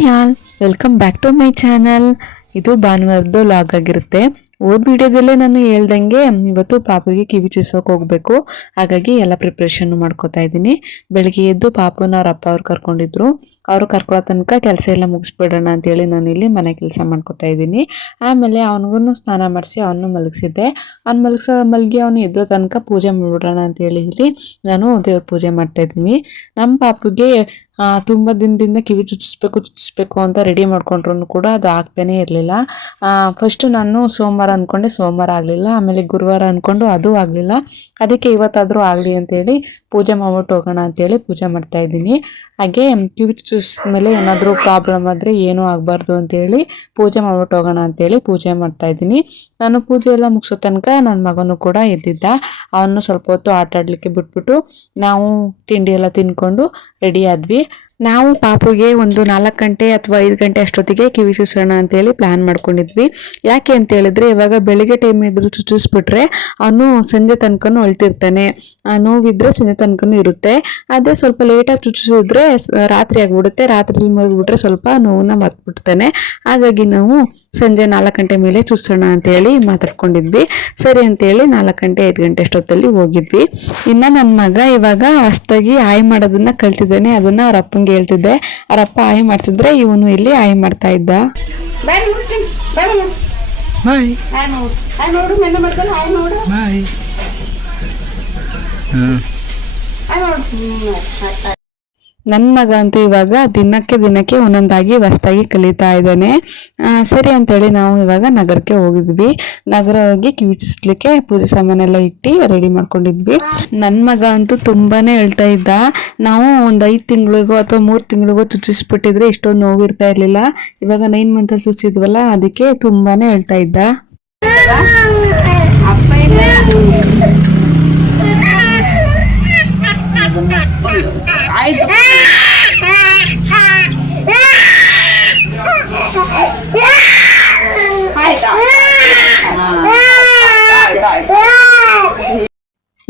Hi all, welcome back to my channel. ಇದು ಭಾನುವಾರದ log ಆಗಿರುತ್ತೆ. ಓದ್ ವಿಡಿಯೋದಲ್ಲೇ ನಾನು ಹೇಳ್ದಂಗೆ ಇವತ್ತು ಪಾಪುಗೆ ಕಿವಿ ಚೂಸೋಕೆ ಹೋಗಬೇಕು. ಹಾಗಾಗಿ ಎಲ್ಲ ಪ್ರಿಪ್ರೇಷನ್ ಮಾಡ್ಕೋತಾ ಇದ್ದೀನಿ. ಬೆಳಗ್ಗೆ ಎದ್ದು ಪಾಪುನ ಅವ್ರ ಅಪ್ಪ ಅವ್ರು ಕರ್ಕೊಂಡಿದ್ರು. ಅವರು ಕರ್ಕೊಳ್ಳೋ ತನಕ ಕೆಲಸ ಎಲ್ಲ ಮುಗಿಸ್ಬಿಡೋಣ ಅಂತೇಳಿ ನಾನು ಇಲ್ಲಿ ಮನೆ ಕೆಲಸ ಮಾಡ್ಕೋತಾ ಇದ್ದೀನಿ. ಆಮೇಲೆ ಅವನಿಗೂ ಸ್ನಾನ ಮಾಡಿಸಿ ಅವನು ಮಲಗಿಸಿದ್ದೆ. ಮಲಗಿ ಅವನು ಎದ್ದೋ ತನಕ ಪೂಜೆ ಮಾಡ್ಬಿಡೋಣ ಅಂತೇಳಿ ಇಲ್ಲಿ ನಾನು ದೇವ್ರ ಪೂಜೆ ಮಾಡ್ತಾ ಇದ್ದೀನಿ. ನಮ್ಮ ಪಾಪುಗೆ ತುಂಬ ದಿನದಿಂದ ಕಿವಿ ಚುಚ್ಚಿಸ್ಬೇಕು ಅಂತ ರೆಡಿ ಮಾಡ್ಕೊಂಡ್ರು ಕೂಡ ಅದು ಆಗ್ತಾನೆ ಇರಲಿಲ್ಲ. ಫಸ್ಟ್ ನಾನು ಸೋಮವಾರ ಅಂದ್ಕೊಂಡೆ, ಸೋಮವಾರ ಆಗಲಿಲ್ಲ. ಆಮೇಲೆ ಗುರುವಾರ ಅಂದ್ಕೊಂಡು ಅದು ಆಗಲಿಲ್ಲ. ಅದಕ್ಕೆ ಇವತ್ತಾದರೂ ಆಗಲಿ ಅಂತೇಳಿ ಪೂಜೆ ಮಾಡ್ಬಿಟ್ಟು ಹೋಗೋಣ ಅಂತೇಳಿ ಪೂಜೆ ಮಾಡ್ತಾ ಇದ್ದೀನಿ. ಹಾಗೆ ಕಿವಿ ಚುಚ್ಚಿಸ್ಮೇಲೆ ಏನಾದರೂ ಪ್ರಾಬ್ಲಮ್ ಆದರೆ ಏನೂ ಆಗಬಾರ್ದು ಅಂತೇಳಿ ಪೂಜೆ ಮಾಡ್ಬಿಟ್ಟು ಹೋಗೋಣ ಅಂತೇಳಿ ಪೂಜೆ ಮಾಡ್ತಾ ಇದ್ದೀನಿ. ನಾನು ಪೂಜೆ ಎಲ್ಲ ಮುಗಿಸೋ ತನಕ ನನ್ನ ಮಗನೂ ಕೂಡ ಎದ್ದಿದ್ದ. ಅವನು ಸ್ವಲ್ಪ ಹೊತ್ತು ಆಟ ಆಡಲಿಕ್ಕೆ ಬಿಟ್ಬಿಟ್ಟು ನಾವು ತಿಂಡಿ ಎಲ್ಲ ತಿನ್ಕೊಂಡು ರೆಡಿ ಆದ್ವಿ. ನಾವು ಪಾಪುಗೆ ಒಂದು 4 ಗಂಟೆ ಅಥವಾ 5 ಗಂಟೆ ಅಷ್ಟೊತ್ತಿಗೆ ಕಿವಿ ಚುಚ್ಚೋಣ ಅಂತೇಳಿ ಪ್ಲ್ಯಾನ್ ಮಾಡ್ಕೊಂಡಿದ್ವಿ. ಯಾಕೆ ಅಂತ ಹೇಳಿದ್ರೆ ಇವಾಗ ಬೆಳಿಗ್ಗೆ ಟೈಮ್ ಇದ್ರು ಚುಚ್ಚಿಸ್ಬಿಟ್ರೆ ಅವನು ಸಂಜೆ ತನಕನೂ ಅಳ್ತಿರ್ತಾನೆ, ನೋವಿದ್ರೆ ಸಂಜೆ ತನಕನೂ ಇರುತ್ತೆ. ಅದೇ ಸ್ವಲ್ಪ ಲೇಟಾಗಿ ಚುಚ್ಚಿಸಿದ್ರೆ ರಾತ್ರಿ ಆಗಿಬಿಡುತ್ತೆ. ರಾತ್ರಿ ಮಲಗಿಬಿಟ್ರೆ ಸ್ವಲ್ಪ ನೋವನ್ನ ಮರ್ತ್ಬಿಡ್ತಾನೆ. ಹಾಗಾಗಿ ನಾವು ಸಂಜೆ 4 ಗಂಟೆ ಮೇಲೆ ಚುಚ್ಚೋಣ ಅಂತೇಳಿ ಮಾತಾಡ್ಕೊಂಡಿದ್ವಿ. ಸರಿ ಅಂತೇಳಿ 4 ಗಂಟೆ 5 ಗಂಟೆ ಅಷ್ಟೊತ್ತಲ್ಲಿ ಹೋಗಿದ್ವಿ. ಇನ್ನು ನನ್ನ ಮಗ ಇವಾಗ ಹೊಸ್ದಾಗಿ ಆಯ್ ಮಾಡೋದನ್ನ ಕಲ್ತಿದ್ದಾನೆ. ಅದನ್ನ ಅವ್ರ ಅಪ್ಪಂಗೆ ಹೇಳ್ತಿದ್ದೆ. ಅವರಪ್ಪ ಆಯ್ ಮಾಡ್ತಿದ್ರೆ ಇವನು ಇಲ್ಲಿ ಆಯ್ ಮಾಡ್ತಾ ಇದ್ದ. ನನ್ನ ಮಗ ಅಂತೂ ಇವಾಗ ದಿನಕ್ಕೆ ಒಂದೊಂದಾಗಿ ಹೊಸ್ದಾಗಿ ಕಲಿತಾ ಇದ್ದಾನೆ. ಸರಿ ಅಂತೇಳಿ ನಾವು ಇವಾಗ ನಗರಕ್ಕೆ ಹೋಗಿದ್ವಿ. ನಗರ ಹೋಗಿ ಕಿವಿ ಚುಚ್ಚಲಿಕ್ಕೆ ಪೂಜೆ ಸಾಮಾನೆಲ್ಲ ಇಟ್ಟು ರೆಡಿ ಮಾಡ್ಕೊಂಡಿದ್ವಿ. ನನ್ನ ಮಗ ಅಂತೂ ತುಂಬಾನೇ ಹೇಳ್ತಾ ಇದ್ದ. ನಾವು ಒಂದು 5 ತಿಂಗಳಿಗೋ ಅಥವಾ 3 ತಿಂಗಳಿಗೋ ಚುಚ್ಚಿಸ್ಬಿಟ್ಟಿದ್ರೆ ಇಷ್ಟೊಂದು ನೋವಿರ್ತಾ ಇರ್ಲಿಲ್ಲ. ಇವಾಗ 9 ಮಂತಲ್ಲಿ ಚುಚ್ಚಿದ್ವಲ್ಲ, ಅದಕ್ಕೆ ತುಂಬಾನೇ ಹೇಳ್ತಾ ಇದ್ದ.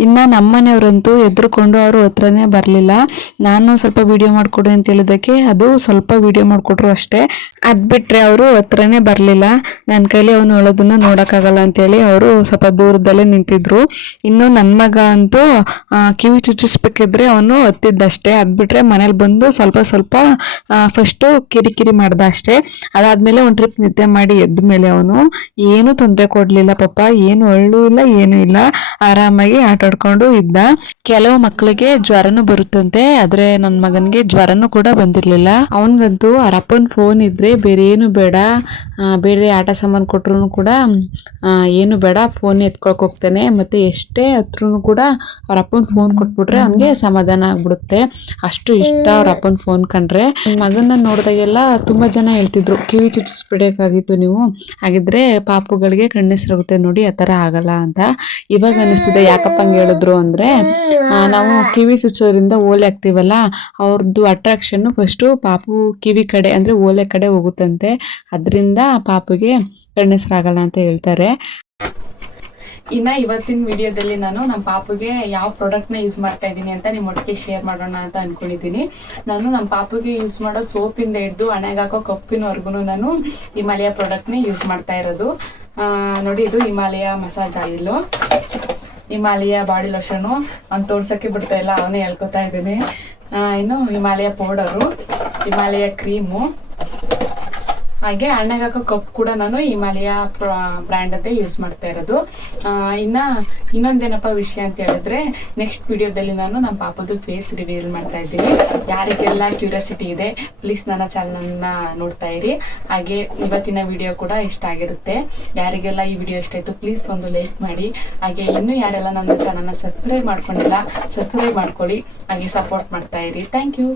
ಇನ್ನ ನಮ್ಮನೆಯವರಂತೂ ಎದ್ರುಕೊಂಡು ಅವರು ಹತ್ರನೇ ಬರಲಿಲ್ಲ. ನಾನು ಸ್ವಲ್ಪ ವಿಡಿಯೋ ಮಾಡಿಕೊಡು ಅಂತ ಹೇಳಿದಕ್ಕೆ ಅದು ಸ್ವಲ್ಪ ವಿಡಿಯೋ ಮಾಡಿಕೊಟ್ರು ಅಷ್ಟೇ. ಅದು ಬಿಟ್ಟರೆ ಅವರು ಹತ್ರನೇ ಬರಲಿಲ್ಲ. ನನ್ನ ಕೈಲಿ ಅವನು ಹೇಳೋದನ್ನ ನೋಡೋಕ್ಕಾಗಲ್ಲ ಅಂತೇಳಿ ಅವರು ಸ್ವಲ್ಪ ದೂರದಲ್ಲೇ ನಿಂತಿದ್ರು. ಇನ್ನು ನನ್ನ ಮಗ ಅಂತೂ ಕಿವಿ ಚುಚ್ಚಿಸ್ಬೇಕಿದ್ರೆ ಅವನು ಹತ್ತಿದ್ದಷ್ಟೇ. ಅದು ಬಿಟ್ಟರೆ ಮನೇಲಿ ಬಂದು ಸ್ವಲ್ಪ ಫಸ್ಟು ಕಿರಿಕಿರಿ ಮಾಡ್ದ ಅಷ್ಟೇ. ಅದಾದಮೇಲೆ ಒಂದು ಟ್ರಿಪ್ ನಿದ್ದೆ ಮಾಡಿ ಎದ್ದ ಮೇಲೆ ಅವನು ಏನೂ ತೊಂದರೆ ಕೊಡಲಿಲ್ಲ. ಪಾಪ ಏನು ಅಳ್ಳೂ ಇಲ್ಲ, ಏನೂ ಇಲ್ಲ, ಆರಾಮಾಗಿ ಆಟ ಆಡ್ಕೊಂಡು ಇದ್ದ. ಕೆಲವು ಮಕ್ಕಳಿಗೆ ಜ್ವರನೂ ಬರುತ್ತಂತೆ, ಆದ್ರೆ ನನ್ನ ಮಗನಿಗೆ ಜ್ವರನೂ ಕೂಡ ಬಂದಿರ್ಲಿಲ್ಲ. ಅವನಿಗಂತೂ ಅವ್ರ ಅಪ್ಪನ ಫೋನ್ ಇದ್ರೆ ಬೇರೆ ಏನು ಬೇಡ, ಬೇರೆ ಆಟ ಸಾಮಾನು ಕೊಟ್ರು ಕೂಡ ಏನು ಬೇಡ, ಫೋನ್ ಎತ್ಕೊಳಕ್ ಹೋಗ್ತಾನೆ. ಮತ್ತೆ ಎಷ್ಟೇ ಹತ್ರೂ ಕೂಡ ಅವ್ರ ಅಪ್ಪನ ಫೋನ್ ಕೊಟ್ಬಿಟ್ರೆ ಅವನಿಗೆ ಸಮಾಧಾನ ಆಗ್ಬಿಡುತ್ತೆ. ಅಷ್ಟು ಇಷ್ಟ ಅವ್ರ ಅಪ್ಪನ ಫೋನ್ ಕಂಡ್ರೆ. ಮಗನ ನೋಡಿದಾಗೆಲ್ಲ ತುಂಬಾ ಜನ ಹೇಳ್ತಿದ್ರು, ಕಿವಿ ಚುಚ್ಚಿಸ್ಬಿಡಬೇಕಾಗಿತ್ತು ನೀವು, ಹಾಗಿದ್ರೆ ಪಾಪುಗಳಿಗೆ ಕಣ್ಣೆಸರಾಗುತ್ತೆ ನೋಡಿ, ಆ ಥರ ಆಗಲ್ಲ ಅಂತ. ಇವಾಗ ಅನಿಸ್ತಿದೆ ಯಾಕಪ್ಪ ಹೇಳಿದ್ರು ಅಂದ್ರೆ, ನಾವು ಕಿವಿ ಚುಚ್ಚೋದ್ರಿಂದ ಓಲೆ ಆಗ್ತೀವಲ್ಲ, ಅವ್ರದ್ದು ಅಟ್ರಾಕ್ಷನ್ ಫಸ್ಟ್ ಪಾಪು ಕಿವಿ ಕಡೆ ಅಂದ್ರೆ ಓಲೆ ಕಡೆ ಹೋಗುತ್ತಂತೆ. ಅದರಿಂದ ಪಾಪುಗೆ ಕಣ್ಣೆಸರಾಗಲ್ಲ ಅಂತ ಹೇಳ್ತಾರೆ. ಇನ್ನ ಇವತ್ತಿನ ವಿಡಿಯೋದಲ್ಲಿ ನಾನು ನಮ್ಮ ಪಾಪುಗೆ ಯಾವ ಪ್ರಾಡಕ್ಟ್ನ ಯೂಸ್ ಮಾಡ್ತಾ ಇದ್ದೀನಿ ಅಂತ ನಿಮ್ಮೊಟ್ಟಿಗೆ ಶೇರ್ ಮಾಡೋಣ ಅಂತ ಅನ್ಕೊಂಡಿದ್ದೀನಿ. ನಾನು ನಮ್ಮ ಪಾಪುಗೆ ಯೂಸ್ ಮಾಡೋ ಸೋಪಿಂದ ಹಿಡಿದು ಹಣೆಗೆ ಹಾಕೋ ಕಪ್ಪಿನವರೆಗೂ ನಾನು ಹಿಮಾಲಯ ಪ್ರಾಡಕ್ಟ್ನೇ ಯೂಸ್ ಮಾಡ್ತಾ ಇರೋದು. ನೋಡಿ, ಇದು Himalaya massage oil, Himalaya body lotion. ಅವ್ನು ತೋರ್ಸೋಕ್ಕೆ ಬಿಡ್ತಾ ಇಲ್ಲ, ಅವನೇ ಹೇಳ್ಕೊತಾ ಇದ್ದೀನಿ. ಇನ್ನು ಹಿಮಾಲಯ ಪೌಡರು, ಹಿಮಾಲಯ ಕ್ರೀಮು, ಹಾಗೆ ಹಣ್ಣೆಗೆ ಹಾಕೋ ಕಪ್ ಕೂಡ ನಾನು ಹಿಮಾಲಯ ಬ್ರ್ಯಾಂಡ್ ಅಂತ ಯೂಸ್ ಮಾಡ್ತಾ ಇರೋದು. ಇನ್ನೊಂದೇನಪ್ಪ ವಿಷಯ ಅಂತ ಹೇಳಿದ್ರೆ, ನೆಕ್ಸ್ಟ್ ವಿಡಿಯೋದಲ್ಲಿ ನಾನು ನಮ್ಮ ಪಾಪದು ಫೇಸ್ ರಿವೀಲ್ ಮಾಡ್ತಾ ಇದ್ದೀನಿ. ಯಾರಿಗೆಲ್ಲ ಕ್ಯೂರಿಯಾಸಿಟಿ ಇದೆ ಪ್ಲೀಸ್ ನನ್ನ ಚಾನಲ್ನ ನೋಡ್ತಾ ಇರಿ. ಹಾಗೆ ಇವತ್ತಿನ ವಿಡಿಯೋ ಕೂಡ ಇಷ್ಟ ಆಗಿರುತ್ತೆ. ಯಾರಿಗೆಲ್ಲ ಈ ವಿಡಿಯೋ ಇಷ್ಟ ಆಯಿತು ಪ್ಲೀಸ್ ಒಂದು ಲೈಕ್ ಮಾಡಿ. ಹಾಗೆ ಇನ್ನೂ ಯಾರೆಲ್ಲ ನನ್ನ ಚಾನಲ್ನ ಸಬ್ಸ್ಕ್ರೈಬ್ ಮಾಡ್ಕೊಂಡಿಲ್ಲ ಸಬ್ಸ್ಕ್ರೈಬ್ ಮಾಡ್ಕೊಳ್ಳಿ. ಹಾಗೆ ಸಪೋರ್ಟ್ ಮಾಡ್ತಾ ಇರಿ. Thank you.